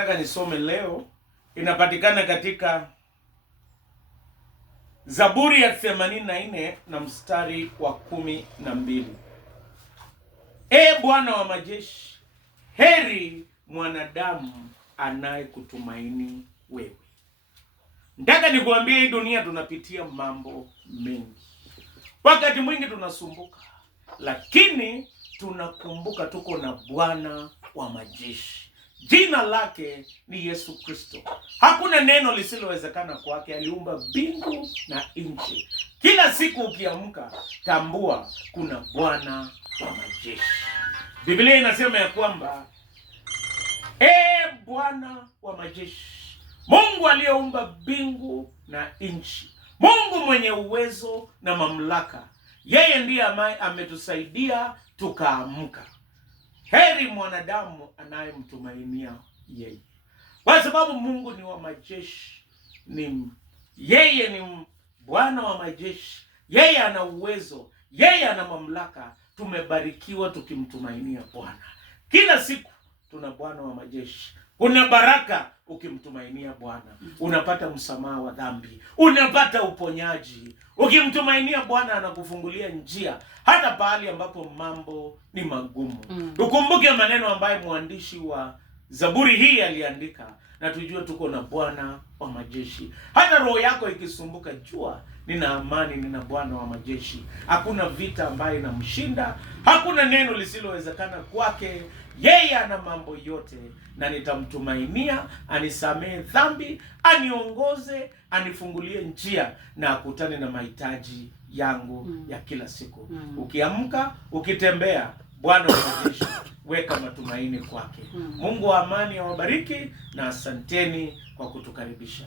nataka nisome leo inapatikana katika Zaburi ya 84 na mstari wa 12. Bwana wa majeshi, heri mwanadamu anayekutumaini wewe. Nataka nikuambie, hii dunia tunapitia mambo mengi. Wakati mwingi tunasumbuka, lakini tunakumbuka tuko na Bwana wa majeshi. Jina lake ni Yesu Kristo. Hakuna neno lisilowezekana kwake. Aliumba mbingu na nchi. Kila siku ukiamka, tambua kuna Bwana wa majeshi. Biblia inasema ya kwamba Bwana wa majeshi, Mungu aliyeumba mbingu na nchi, Mungu mwenye uwezo na mamlaka, yeye ndiye ametusaidia tukaamka. Heri mwanadamu anayemtumainia yeye. Kwa sababu Mungu ni wa majeshi, yeye ni Bwana wa majeshi, yeye ana uwezo, yeye ana mamlaka. Tumebarikiwa tukimtumainia Bwana. Kila siku tuna Bwana wa majeshi. Kuna baraka ukimtumainia Bwana. Unapata msamaha wa dhambi, unapata uponyaji. Ukimtumainia Bwana anakufungulia njia hata pahali ambapo mambo ni magumu. Tukumbuke maneno ambayo mwandishi wa Zaburi hii aliandika, na tujue tuko na Bwana wa majeshi. Hata roho yako ikisumbuka, jua nina amani, nina Bwana wa majeshi. Hakuna vita ambayo inamshinda, hakuna neno lisilowezekana kwake. Yeye ana mambo yote, na nitamtumainia, anisamehe dhambi, aniongoze, anifungulie njia, na akutane na mahitaji yangu ya kila siku. Ukiamka, ukitembea, Bwana wa majeshi, weka matumaini kwake. Mungu wa amani awabariki, na asanteni kwa kutukaribisha.